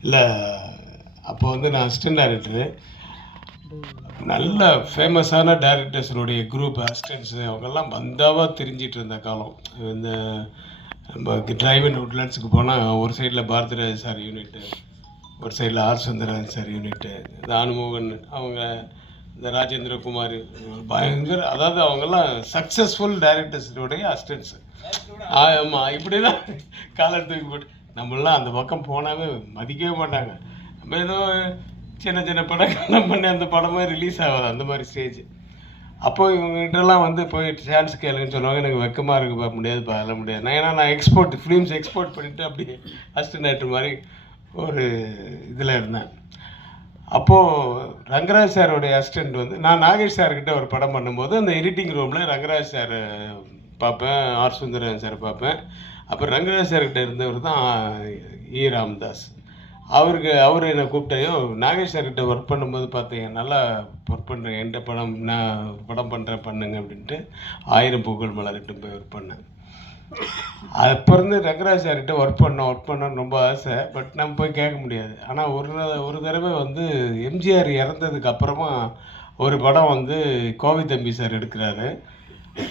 இல்லை அப்போ வந்து நான் அசிஸ்டன்ட் டைரக்டரு நல்ல ஃபேமஸான டைரக்டர்ஸனுடைய குரூப் அசிஸ்டன்ஸு அவங்கெல்லாம் வந்தாவா தெரிஞ்சிட்டு இருந்த காலம். இந்த நம்ம டிரைவ் அண்ட் உட்லண்ட்ஸுக்கு போனால் ஒரு சைடில் பாரதிராஜ் சார் யூனிட்டு ஒரு சைடில் R Sundararajan sir unit Thanumohan அவங்க இந்த ராஜேந்திர குமார் பயங்கர அதாவது அவங்கெல்லாம் சக்ஸஸ்ஃபுல் டேரக்டர்ஸுடைய அசிஸ்டன்ஸு ஆமாம் இப்படி தான் காலர் தூக்கி போட்டு நம்மளாம் அந்த பக்கம் போனாவே மதிக்கவே மாட்டாங்க. நம்ம ஏதோ சின்ன சின்ன படங்கள்லாம் பண்ணி அந்த படமே ரிலீஸ் ஆகாது அந்த மாதிரி ஸ்டேஜ் அப்போ இவங்ககிட்டலாம் வந்து போய் சான்ஸ் கேளுங்கன்னு சொல்லுவாங்க. எனக்கு வெக்கமாக இருக்குப்பா முடியாதுப்பா அதெல்லாம் முடியாது. நான் ஏன்னா நான் எக்ஸ்போர்ட் ஃபிலிம்ஸ் எக்ஸ்போர்ட் பண்ணிவிட்டு அப்படியே அசிஸ்டன்ட் ஆக்டர் மாதிரி ஒரு இதில் இருந்தேன். அப்போது ரங்கராஜ் சாரோடைய அசிஸ்டண்ட் வந்து நான் நாகேஷ் சார்கிட்ட ஒரு படம் பண்ணும்போது அந்த எடிட்டிங் ரூமில் ரங்கராஜ் சார் பார்ப்பேன் ஆர் சுந்தரன் சார் பார்ப்பேன். அப்புறம் ரங்கராஜ் இருந்தவர் தான் இ ராமதாஸ். அவருக்கு அவர் என்னை கூப்பிட்டையும் நாகேஷ் சார்கிட்ட ஒர்க் பண்ணும்போது பார்த்தீங்க நல்லா ஒர்க் பண்ணுறேன் எந்த படம் நான் படம் பண்ணுறேன் பண்ணுங்க அப்படின்ட்டு ஆயிரம் பூக்கள் மலர்கிட்ட போய் ஒர்க் பண்ணேன். அப்போ இருந்து ரங்கராஜ் சார்கிட்ட ஒர்க் பண்ணோம் ஒர்க் பண்ணணும்னு ரொம்ப ஆசை பட் நம்ம போய் கேட்க முடியாது. ஆனால் ஒரு தடவை- ஒரு தடவை வந்து எம்ஜிஆர் இறந்ததுக்கு அப்புறமா ஒரு படம் வந்து கோவி தம்பி சார் எடுக்கிறாரு.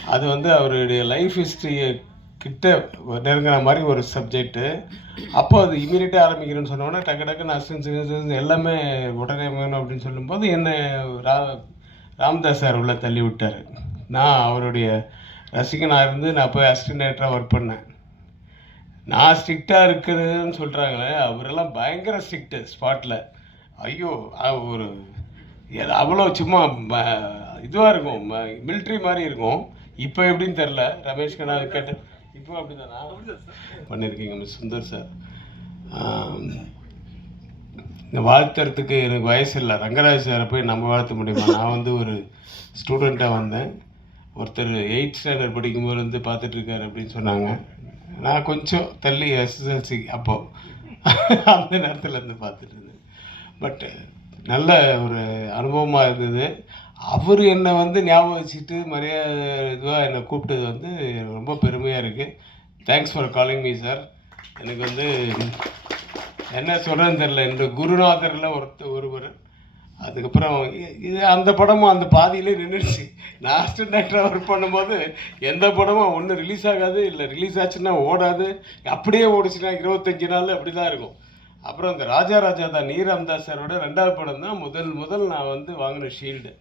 அது வந்து அவருடைய லைஃப் ஹிஸ்ட்ரியை கிட்ட நெருங்கின மாதிரி ஒரு சப்ஜெக்ட்டு அப்போ அது இமீடியட்டாக ஆரம்பிக்கிறேன்னு சொன்னோன்னே டக்கு டக்குன்னு அசிஸ்டன்ஸ் எல்லாமே உடனே வேணும் அப்படின்னு சொல்லும்போது என்னை ரா ராம்தாஸ் சார் உள்ளே தள்ளி விட்டார். நான் அவருடைய ரசிகனாக இருந்து நான் போய் அசிஸ்டன்டேட்டராக ஒர்க் பண்ணேன். நான் ஸ்ட்ரிக்டாக இருக்கிறதுன்னு சொல்கிறாங்களே அவரெல்லாம் பயங்கர ஸ்ட்ரிக்ட்டு ஸ்பாட்டில் ஐயோ ஒரு எது- அவ்வளோ சும்மா இதுவாக இருக்கும் மிலிட்ரி மாதிரி இருக்கும். இப்போ எப்படின்னு தெரில ரமேஷ் கண்ணா கேட்ட இப்போ அப்படி தானா பண்ணியிருக்கீங்க மிஸ் சுந்தர் சார். இந்த வாழ்த்துறதுக்கு எனக்கு வயசு இல்லை. ரங்கராஜ் சாரை போய் நம்ம வாழ்த்த முடியுமா? நான் வந்து ஒரு ஸ்டூடெண்ட்டாக வந்தேன். ஒருத்தர் எயிட் ஸ்டாண்டர்ட் படிக்கும்போது வந்து பார்த்துட்டு இருக்காரு அப்படின்னு சொன்னாங்க. நான் கொஞ்சம் தள்ளி எஸ்எஸ்எல்சி அப்போது அந்த நேரத்தில் இருந்து பார்த்துட்டு இருந்தேன். பட் நல்ல ஒரு அனுபவமாக இருந்தது. அவர் என்னை வந்து ஞாபகம் வச்சுட்டு மரியாதை இதுவாக என்னை கூப்பிட்டது வந்து ரொம்ப பெருமையாக இருக்குது thanks for calling me sir எனக்கு வந்து என்ன சொல்கிறேன்னு தெரில இந்த குருநாதரில் ஒருத்தர் ஒருவர். அதுக்கப்புறம் இது அந்த படமும் அந்த பாதியிலே நின்றுடுச்சு நான் அசிஸ்டன்ட் டாக்டராக ஒர்க் பண்ணும்போது எந்த படமும் ஒன்றும் ரிலீஸ் ஆகாது இல்லை ரிலீஸ் ஆச்சுன்னா ஓடாது. அப்படியே ஓடிச்சுன்னா இருபத்தஞ்சி நாள் அப்படி தான் இருக்கும். அப்புறம் இந்த ராஜா ராஜா தான் நீர் சாரோட ரெண்டாவது படம் தான் முதல் முதல் நான் வந்து வாங்கின ஷீல்டு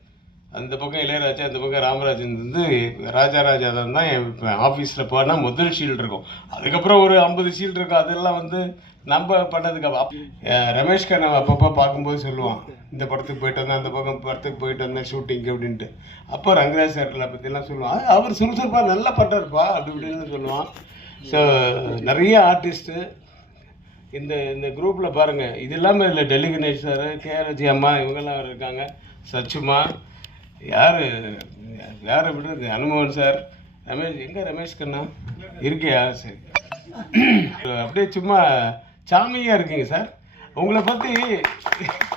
அந்த பக்கம் இளையராஜா அந்த பக்கம் ராமராஜன் வந்து ராஜா தான் தான் என் ஆஃபீஸில் போனால் முதல் ஷீல்டு இருக்கும். அதுக்கப்புறம் ஒரு ஐம்பது ஷீல்டு இருக்கும். அதெல்லாம் வந்து நம்ம பண்ணதுக்கு அப்~ அஹ் ரமேஷ் கண்ணா அப்பப்போ பார்க்கும்போது சொல்லுவான் இந்த படத்துக்கு போயிட்டு வந்தேன் அந்த பக்கம் படத்துக்கு போயிட்டு வந்தேன் ஷூட்டிங்கு அப்படின்ட்டு. அப்போ ரங்கராஜ் சார்ல பற்றிலாம் சொல்லுவான் அவர் சுறுசுறுப்பா நல்லா பண்ணுறாருப்பா அப்படி இப்படின்னு சொல்லுவான். ஸோ நிறைய ஆர்டிஸ்ட்டு இந்த இந்த குரூப்பில் பாருங்கள் இது இல்லாமல் இதில் டெல்லி கணேஷ் சார் கேஆர்ஜி அம்மா இவங்கெல்லாம் இருக்காங்க. சச்சுமா யார்? யார் விடுறது? அனுமோகன் சார். ரமேஷ் எங்கே ரமேஷ் கண்ணா? இருக்கியா? சரி. அப்படியே சும்மா சாமியாக இருக்கீங்க சார். உங்களை பற்றி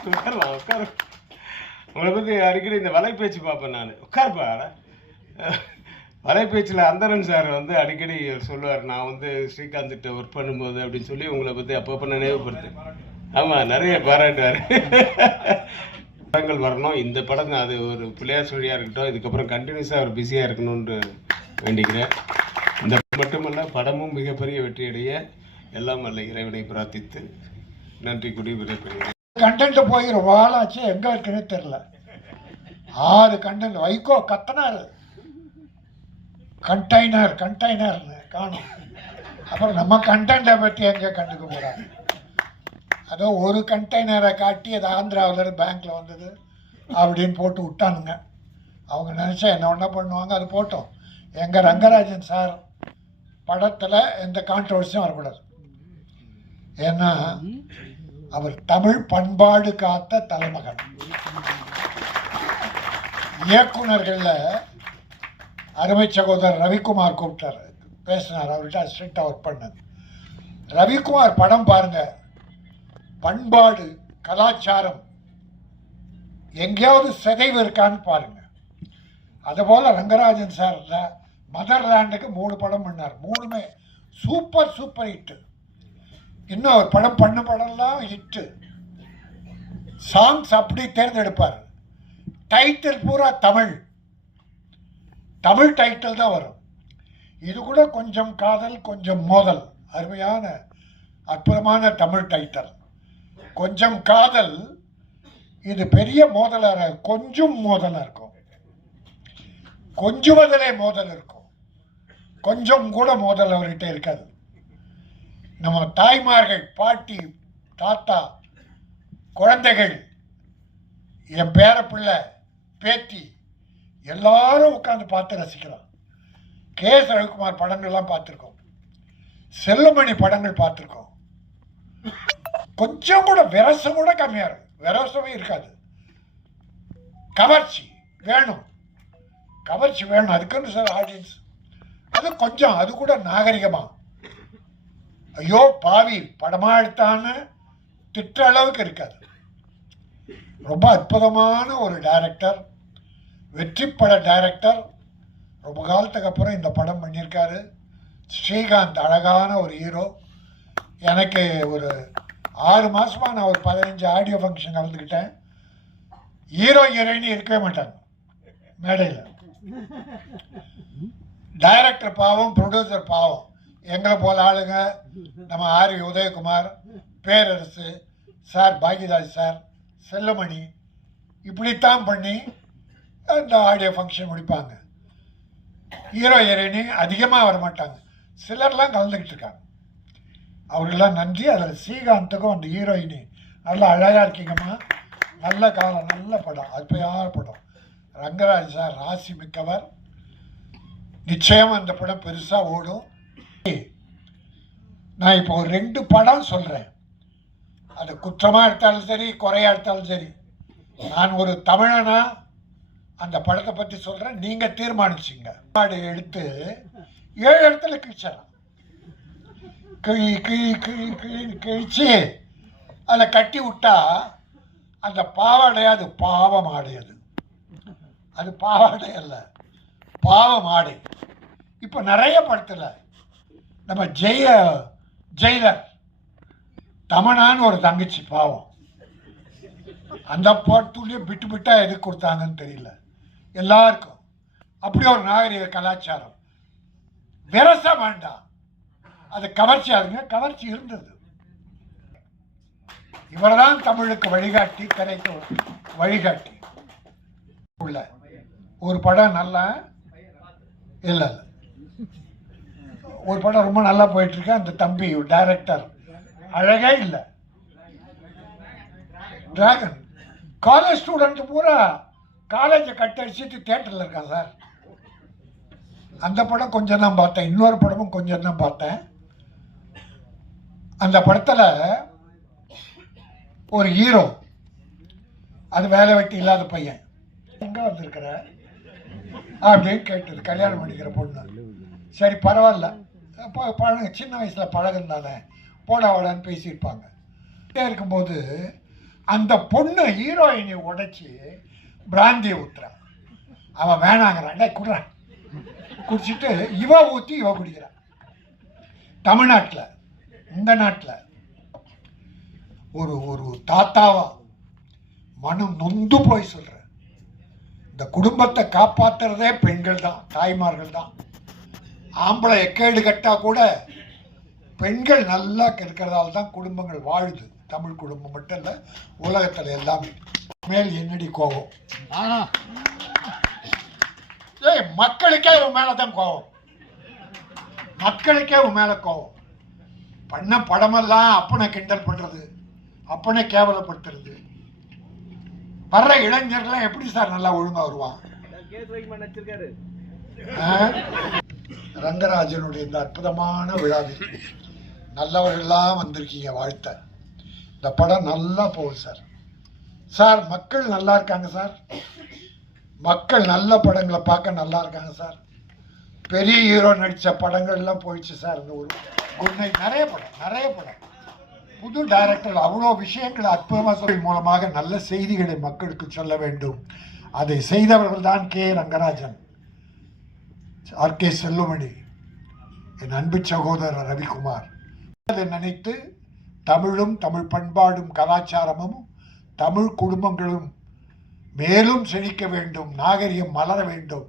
உட்காரலாம் உட்கார. உங்களை பற்றி அடிக்கடி இந்த வலைப்பேச்சு பார்ப்பேன் நான். உட்காருப்பா வலைப்பேச்சில் அந்தரன் சார் வந்து அடிக்கடி சொல்லுவார் நான் வந்து ஸ்ரீகாந்த்கிட்ட ஒர்க் பண்ணும்போது அப்படின்னு சொல்லி உங்களை பற்றி அப்பப்போ நினைவுபடுத்து ஆமாம் நிறைய பாராட்டுவார். படங்கள் வரணும். இந்த படம் அது ஒரு பிள்ளையார் சொல்லியாக இருக்கட்டும் இதுக்கப்புறம் கண்டினியூஸாக அவர் பிஸியாக இருக்கணும்னு வேண்டிக்கிறேன். இந்த மட்டுமல்ல படமும் மிகப்பெரிய வெற்றியடைய எல்லாம் அல்ல இறைவனை பிரார்த்தித்து நன்றி கூடி விடைபெறுகிறேன். கண்டென்ட் போய் வாழாச்சு எங்கே இருக்குன்னு தெரில ஆறு கண்டென்ட் வைகோ கத்தனார். கண்டெய்னர் கண்டெய்னர்னு காணும். அப்புறம் நம்ம கண்டென்ட்டை பற்றி எங்கே கண்டுக்க போகிறாங்க அதோ ஒரு கண்டெய்னரை காட்டி அது ஆந்திராவில் பேங்க்கில் வந்தது அப்படின்னு போட்டு விட்டானுங்க. அவங்க நினச்சா என்ன ஒன்றா பண்ணுவாங்க? அது போட்டோம். எங்கள் ரங்கராஜன் சார் படத்தில் எந்த கான்ட்ரவர்சியும் வரக்கூடாது. ஏன்னா அவர் தமிழ் பண்பாடு காத்த தலைமகன். இயக்குனர்களில் அருமை சகோதரர் ரவிக்குமார் கூப்பிட்டார். பேசினார். அவர்கிட்ட அசிஸ்டண்ட்டாக ஒர்க் பண்ணது. ரவிக்குமார் படம் பாருங்கள் பண்பாடு கலாச்சாரம் எங்கேயாவது சிதைவு இருக்கான்னு பாருங்க. அதுபோல் ரங்கராஜன் சார் மதர் லேண்டுக்கு மூணு படம் பண்ணார். மூணுமே சூப்பர் சூப்பர் ஹிட்டு இன்னும் ஒரு படம் பண்ண படம்லாம் ஹிட்டு சாங்ஸ் அப்படி தேர்ந்தெடுப்பார். டைட்டில் பூரா தமிழ். தமிழ் டைட்டில் தான் வரும். இது கூட கொஞ்சம் காதல் கொஞ்சம் மோதல். அருமையான அற்புதமான தமிழ் டைட்டில் கொஞ்சம் காதல் இது பெரிய மோதலாக கொஞ்சம் மோதலாக இருக்கும். கொஞ்சுவதிலே மோதல் இருக்கும். கொஞ்சம் கூட மோதல் அவர்கிட்ட இருக்காது. நம்ம தாய்மார்கள் பாட்டி தாத்தா குழந்தைகள் என் பேர பிள்ளை பேத்தி எல்லாரும் உட்காந்து பார்த்து ரசிக்கிறோம் கே எஸ் ரவிக்குமார் படங்கள்லாம் பார்த்துருக்கோம். செல்லுமணி படங்கள் பார்த்துருக்கோம். கொஞ்சம் கூட விரசம் கூட கம்மியாக இருக்கும். விரசமே இருக்காது. கவர்ச்சி வேணும். கவர்ச்சி வேணும். அதுக்குன்னு சார் ஆடியன்ஸ் அது கொஞ்சம் அது கூட நாகரிகமாக ஐயோ பாவி படமாக எடுத்தான்னு திட்டுற அளவுக்கு இருக்காது. ரொம்ப அற்புதமான ஒரு டைரக்டர் வெற்றி பட டைரக்டர் ரொம்ப காலத்துக்கு அப்புறம் இந்த படம் பண்ணியிருக்காரு. ஸ்ரீகாந்த் அழகான ஒரு ஹீரோ எனக்கு ஒரு ஆறு மாதமாக நான் ஒரு பதினஞ்சு ஆடியோ ஃபங்க்ஷன் கலந்துக்கிட்டேன். ஹீரோ ஹீரோயினி இருக்கவே மாட்டாங்க. மேடையில். டைரக்டர் பாவம் ப்ரொடியூசர் பாவம். எங்களை போல ஆளுங்க நம்ம R Udhayakumar Perarasu sir Bhagyaraj sir Chellamani இப்படித்தான் பண்ணி இந்த ஆடியோ ஃபங்க்ஷன் முடிப்பாங்க. ஹீரோ ஹீரோயினி அதிகமாக வர மாட்டாங்க சிலர்லாம் கலந்துக்கிட்டு இருக்காங்க. அவர்களெல்லாம் நன்றி. அதில் ஸ்ரீகாந்துக்கும் அந்த ஹீரோயினி நல்லா அழகாக இருக்கீங்கம்மா. நல்ல காலம் நல்ல படம் அற்புதமான படம். ரங்கராஜ் சார் ராசி மிக்கவர். நிச்சயம் அந்த படம் பெருசாக ஓடும். நான் இப்போ ஒரு ரெண்டு படம் சொல்கிறேன் அது குற்றமாக எடுத்தாலும் சரி குறையாக எடுத்தாலும் சரி. நான் ஒரு தமிழனா அந்த படத்தை பற்றி சொல்கிறேன் நீங்கள் தீர்மானிச்சிங்க. எடுத்து ஏழு இடத்துல கிழிச்சிடலாம். கிழி கிழி கிழி கிழி கிழிச்சு அதில் கட்டி விட்டா அந்த பாவாடை அது பாவம் ஆடை அது. அது பாவாடை அல்ல பாவம் ஆடை. இப்போ நிறைய படத்தில் நம்ம ஜெய ஜெயிலர் தமனான்னு ஒரு தங்கச்சி பாவம். அந்த பாட்டுலேயும் விட்டு விட்டா எதுக்கு கொடுத்தாங்கன்னு தெரியல. எல்லாருக்கும். அப்படி ஒரு நாகரிக கலாச்சாரம். விரச வேண்டாம். அது கவர்ச்சி ஆகுங்க கவர்ச்சி இருந்தது. இவர்தான் தமிழுக்கு வழிகாட்டி கரைக்கு வழிகாட்டி. உள்ள ஒரு படம் நல்லா இல்லை ஒரு படம் ரொம்ப நல்லா போயிட்டுருக்கு. அந்த தம்பி டைரக்டர் அழகே இல்லை. டிராகன் காலேஜ் ஸ்டூடெண்ட் பூரா காலேஜை கட்டடிச்சிட்டு தேட்டரில் இருக்கான் சார். அந்த படம் கொஞ்சம் தான் பார்த்தேன். இன்னொரு படமும் கொஞ்சம் தான் பார்த்தேன். அந்த படத்தில் ஒரு ஹீரோ அது வேலை வெட்டி இல்லாத பையன். எங்கே வந்திருக்கிற? அப்படின்னு கேட்டது கல்யாணம் பண்ணிக்கிற பொண்ணு. சரி பரவாயில்ல. இப்போ பழக சின்ன வயசில் பழகுந்தானே தானே போடா வாடான்னு பேசியிருப்பாங்க. இருக்கும்போது அந்த பொண்ணு ஹீரோயினை உடைச்சி பிராந்தியை ஊற்றுறான் அவன் வேணாங்கிறான். டே குடுறான் குடிச்சிட்டு இவ ஊற்றி இவ குடிக்கிறான் தமிழ்நாட்டில். இந்த நாட்டில் ஒரு ஒரு தாத்தாவா மனம் நொந்து போய் சொல்கிறேன் இந்த குடும்பத்தை காப்பாத்துறதே பெண்கள் தான் தாய்மார்கள் தான். ஆம்பளை எக்கேடு கட்டா கூட பெண்கள் நல்லா இருக்கிறதால தான் குடும்பங்கள் வாழுது. தமிழ் குடும்பம் மட்டும் இல்லை உலகத்தில் எல்லாமே. மேல் என்னடி கோபம்? ஏய் மக்களுக்கே உன் மேலே தான் கோபம். மக்களுக்கே உன் மேலே கோபம். பண்ண படமெல்லாம் அப்பனை கிண்டல் பண்ணுறது அப்பனை கேவலப்படுத்துறது. வர்ற இளைஞர்லாம் எப்படி சார் நல்லா ஒழுங்காக வருவாங்க? ரங்கராஜனுடைய இந்த அற்புதமான விழாவில் நல்லவர்கள்லாம் வந்திருக்கீங்க வாழ்த்த. இந்த படம் நல்லா போகுது சார். சார் மக்கள் நல்லா இருக்காங்க சார். மக்கள் நல்ல படங்களை பார்க்க நல்லா இருக்காங்க சார். பெரிய ஹீரோ நடித்த படங்கள்லாம் போயிடுச்சு சார் இந்த ஒரு குட் நைட். நிறைய படம் நிறைய படம். புது டைரக்டர் அவ்வளோ விஷயங்களை அற்புதமாக சொல்லி மூலமாக நல்ல செய்திகளை மக்களுக்கு சொல்ல வேண்டும். அதை செய்தவர்கள் தான் K. Rangarajan. R. K. Chellumani. என் அன்பு சகோதரர் ரவிக்குமார். அதை நினைத்து தமிழும் தமிழ் பண்பாடும் கலாச்சாரமும் தமிழ் குடும்பங்களும் மேலும் செழிக்க வேண்டும் நாகரிகம் மலர வேண்டும்.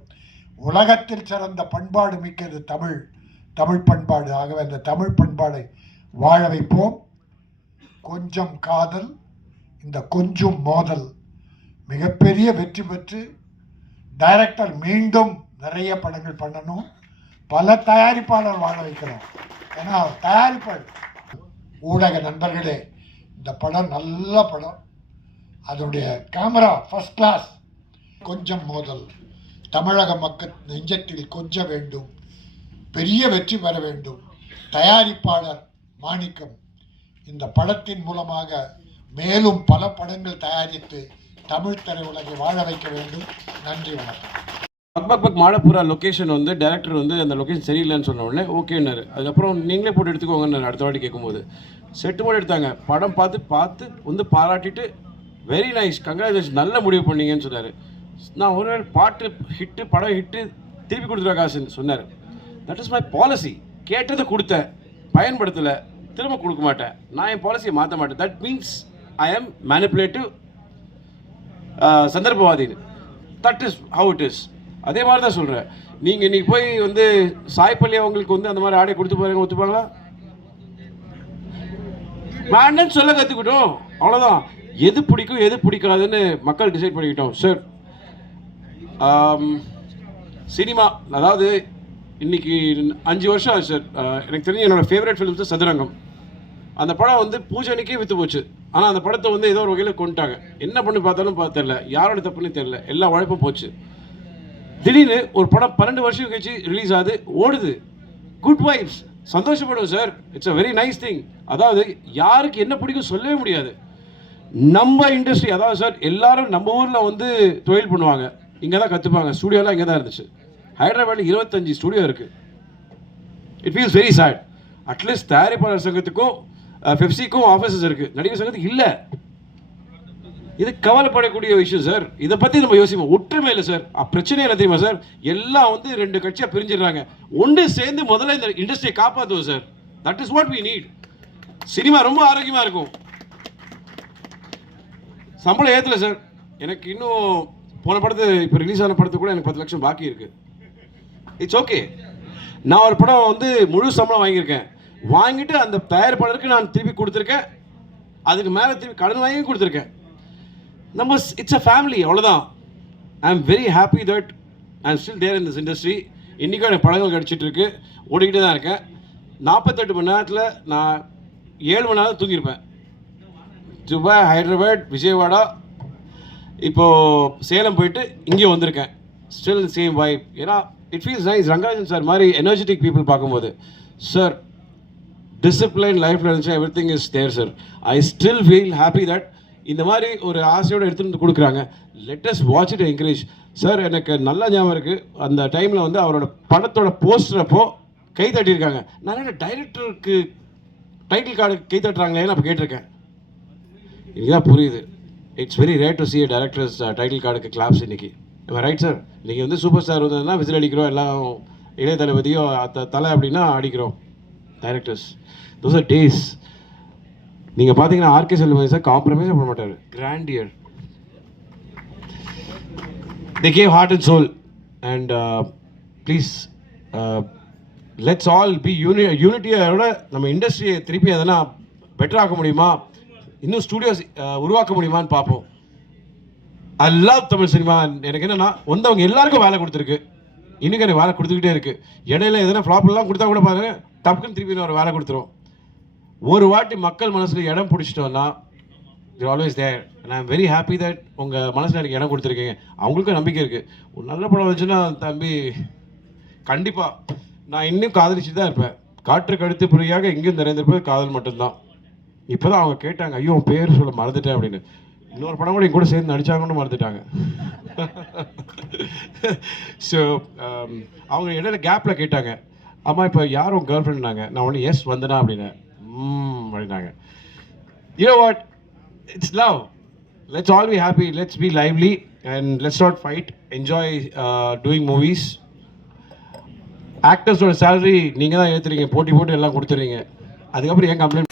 உலகத்தில் சிறந்த பண்பாடு மிக்கது தமிழ் தமிழ் பண்பாடு. ஆகவே அந்த தமிழ் பண்பாடை வாழ வைப்போம். கொஞ்சம் காதல் இந்த கொஞ்சம் மோதல் மிகப்பெரிய வெற்றி பெற்று டைரக்டர் மீண்டும் நிறைய படங்கள் பண்ணணும். பல தயாரிப்பாளர் வாழ வைக்கணும். ஏன்னா தயாரிப்பாளர் ஊடக நண்பர்களே இந்த படம் நல்ல படம். அதனுடைய கேமரா ஃபர்ஸ்ட் கிளாஸ் கொஞ்சம் மோதல். தமிழக மக்கள் நெஞ்சத்தில் கொஞ்ச வேண்டும். பெரிய வெற்றி பெற வேண்டும். தயாரிப்பாளர் மாணிக்கம். இந்த படத்தின் மூலமாக மேலும் பல படங்கள் தயாரித்து தமிழ் திரையுலகை வாழ வைக்க வேண்டும். நன்றி வணக்கம். பக் பக் பக் லொக்கேஷன் வந்து டேரக்டர் வந்து அந்த லொக்கேஷன் சரியில்லைன்னு சொன்ன உடனே ஓகேன்னாரு. அதுக்கப்புறம் நீங்களே போட்டு எடுத்துக்கோங்கன்னு அடுத்த வாட்டி கேட்கும்போது. செட்டு போட்டு எடுத்தாங்க. படம் பார்த்து பார்த்து வந்து பாராட்டிட்டு வெரி நைஸ் கங்க்ராச்சுலேஷன் நல்ல முடிவு பண்ணீங்கன்னு சொன்னார். நான் ஒருவேளை பாட்டு ஹிட்டு படம் ஹிட்டு திருப்பி கொடுத்துருவா காசுன்னு சொன்னார். தட் இஸ் மை பாலிசி கேட்டதை கொடுத்தேன் பயன்படுத்தலை திரும்ப கொடுக்க மாட்டேன். நான் என் பாலிசியை மாற்ற மாட்டேன். That means I am manipulative சந்தர்ப்பவாதின்னு. That is how it is அதே மாதிரி தான் சொல்கிறேன் நீங்கள் இன்றைக்கி போய் வந்து சாய்ப்பள்ளி அவங்களுக்கு வந்து அந்த மாதிரி ஆடை கொடுத்து பாருங்க ஒத்துப்பாங்களா? வேண்டாம்னு சொல்ல கற்றுக்கிட்டோம் அவ்வளோதான் எது பிடிக்கும் எது பிடிக்காதுன்னு மக்கள் டிசைட் பண்ணிக்கிட்டோம் சார் சினிமா அதாவது இன்னைக்கு அஞ்சு வருஷம் ஆச்சு சார். எனக்கு தெரிஞ்சு என்னோட ஃபேவரட் ஃபிலிம்ஸ் சதுரங்கம். அந்த படம் வந்து பூஜை அன்னைக்கே விற்று போச்சு. ஆனால் அந்த படத்தை வந்து ஏதோ ஒரு வகையில் கொண்டுட்டாங்க என்ன பண்ணி பார்த்தாலும் பார்த்து யாரோட தப்புன்னு தெரில எல்லா உழைப்பும் போச்சு. திடீர்னு ஒரு படம் பன்னெண்டு வருஷம் கழிச்சு ரிலீஸ் ஆகுது ஓடுது. குட் வைப்ஸ் சந்தோஷப்படும் sir. It's a very nice thing அதாவது யாருக்கு என்ன பிடிக்கும் சொல்லவே முடியாது. நம்ம இண்டஸ்ட்ரி அதாவது சார் எல்லாரும் நம்ம ஊரில் வந்து தொழில் பண்ணுவாங்க. இங்கே தான் கற்றுப்பாங்க ஸ்டுடியோலாம் இங்கே தான் இருந்துச்சு. ஹைதராபாத்தில் இருபத்தஞ்சி ஸ்டுடியோ இருக்குது it feels very sad at least தயாரிப்பாளர் சங்கத்துக்கும் பெப்சிக்கும் ஆஃபீஸஸ் இருக்குது நடிகர் சங்கத்துக்கு இல்லை. இது கவலைப்படக்கூடிய விஷயம் சார் இதை பற்றி நம்ம யோசிப்போம். ஒற்றுமை இல்லை சார் பிரச்சனை என்ன தெரியுமா சார் எல்லாம் வந்து ரெண்டு கட்சியாக பிரிஞ்சிடுறாங்க. ஒன்று சேர்ந்து முதல்ல இந்த இண்டஸ்ட்ரியை காப்பாற்றுவோம் sir that is what we need cinema ரொம்ப ஆரோக்கியமாக இருக்கும். சம்பளம் ஏற்றல சார் எனக்கு இன்னும் போன படத்து இப்போ ரிலீஸ் ஆன படத்துக்கு கூட எனக்கு பத்து லட்சம் பாக்கி இருக்கு. இட்ஸ் ஓகே நான் ஒரு படம் வந்து முழு சம்பளம் வாங்கியிருக்கேன். வாங்கிட்டு அந்த தயாரிப்பாளருக்கு நான் திருப்பி கொடுத்துருக்கேன். அதுக்கு மேலே திருப்பி கடன் வாங்கி கொடுத்துருக்கேன். நம்ம இட்ஸ் அ ஃபேமிலி அவ்வளோதான் I am very happy that I am still there in this industry இன்றைக்கும் எனக்கு படங்கள் கிடச்சிட்டு இருக்கு. ஓடிக்கிட்டே தான் இருக்கேன். நாற்பத்தெட்டு மணி நேரத்தில் நான் ஏழு மணி நேரம் தூங்கியிருப்பேன். துபாய் ஹைதராபாத் விஜயவாடா இப்போது சேலம் போயிட்டு இங்கே வந்திருக்கேன். ஸ்டில் சேம் வைப் ஏன்னா it feels nice Rangarajan sir மாதிரி எனர்ஜெட்டிக் பீப்புள் பார்க்கும்போது சார் டிசிப்ளின் லைஃப்பில் இருந்துச்சு? Everything is there sir I still feel happy that இந்த மாதிரி ஒரு ஆசையோடு எடுத்துகிட்டு வந்து கொடுக்குறாங்க latest watch it encourage sir எனக்கு நல்ல ஞாபகம் இருக்குது அந்த டைமில் வந்து அவரோட படத்தோட போஸ்டர் அப்போ கை தட்டியிருக்காங்க. நான் என்ன டைரக்டருக்கு டைட்டில் கார்டு கை தட்டுறாங்களேன்னு அப்போ கேட்டிருக்கேன். இதுதான் புரியுது. It's very rare to see directors title கார்டுக்கு கிளாப்ஸ் இன்னைக்கு. ரைட் சார் இன்றைக்கி வந்து சூப்பர் ஸ்டார் வந்ததுன்னா விசில் அடிக்கிறோம் எல்லாம் இளைய தளபதியோ தலை அப்படின்னா அடிக்கிறோம் டைரக்டர்ஸ் தோஸ் ஆர் டேஸ் நீங்கள் பார்த்தீங்கன்னா ஆர்கே செல்வம் சார் காம்ப்ரமைஸே பண்ண மாட்டார். Grand year they gave heart and soul and please let's all be யூனி யூனிட்டியோட நம்ம இண்டஸ்ட்ரியை திருப்பி எதனா பெட்டர் முடியுமா? இன்னும் ஸ்டூடியோஸ் உருவாக்க முடியுமான்னு பார்ப்போம். அல்லா தமிழ் சினிமா எனக்கு என்னன்னா வந்தவங்க எல்லாருக்கும் வேலை கொடுத்துருக்கு. இன்னைக்கு எனக்கு வேலை கொடுத்துக்கிட்டே இருக்கு. இடையில எதனா ஃப்ளாப்லாம் கொடுத்தா கூட பாருங்க டப்புன்னு திருப்பி ஒரு வேலை கொடுத்துரும். ஒரு வாட்டி மக்கள் மனசில் இடம் பிடிச்சிட்டோம்னா it always there and I'm very happy that உங்கள் மனசில் எனக்கு இடம் கொடுத்துருக்கீங்க. அவங்களுக்கும் நம்பிக்கை இருக்குது ஒரு நல்ல படம் வந்துச்சுன்னா தம்பி கண்டிப்பாக நான் இன்னும் காதலிச்சு தான் இருப்பேன் காற்று கழுத்து புரியாக எங்கேயும் நிறைந்திருப்பது காதல் மட்டும்தான். இப்போ தான் அவங்க கேட்டாங்க ஐயோ பேர் சொல்ல மறந்துட்டேன் அப்படின்னு. இன்னொரு படம் கூட என் கூட சேர்ந்து நடிச்சாங்கன்னு மறந்துட்டாங்க. ஸோ um, அவங்க இடையில கேப்பில் கேட்டாங்க. அம்மா இப்போ யார் உங்கள் கேர்ள் ஃப்ரெண்ட்னாங்க நான் ஒன்று எஸ் வந்தனா? அப்படின்னேன் அப்படின்னாங்க. You what it's love let's all be happy let's be lively and let's not fight enjoy doing movies ஆக்டர்ஸோட salary நீங்கள் தான் ஏற்றுறீங்க போட்டி போட்டு எல்லாம் கொடுத்துறீங்க. அதுக்கப்புறம் ஏன் கம்ப்ளைண்ட்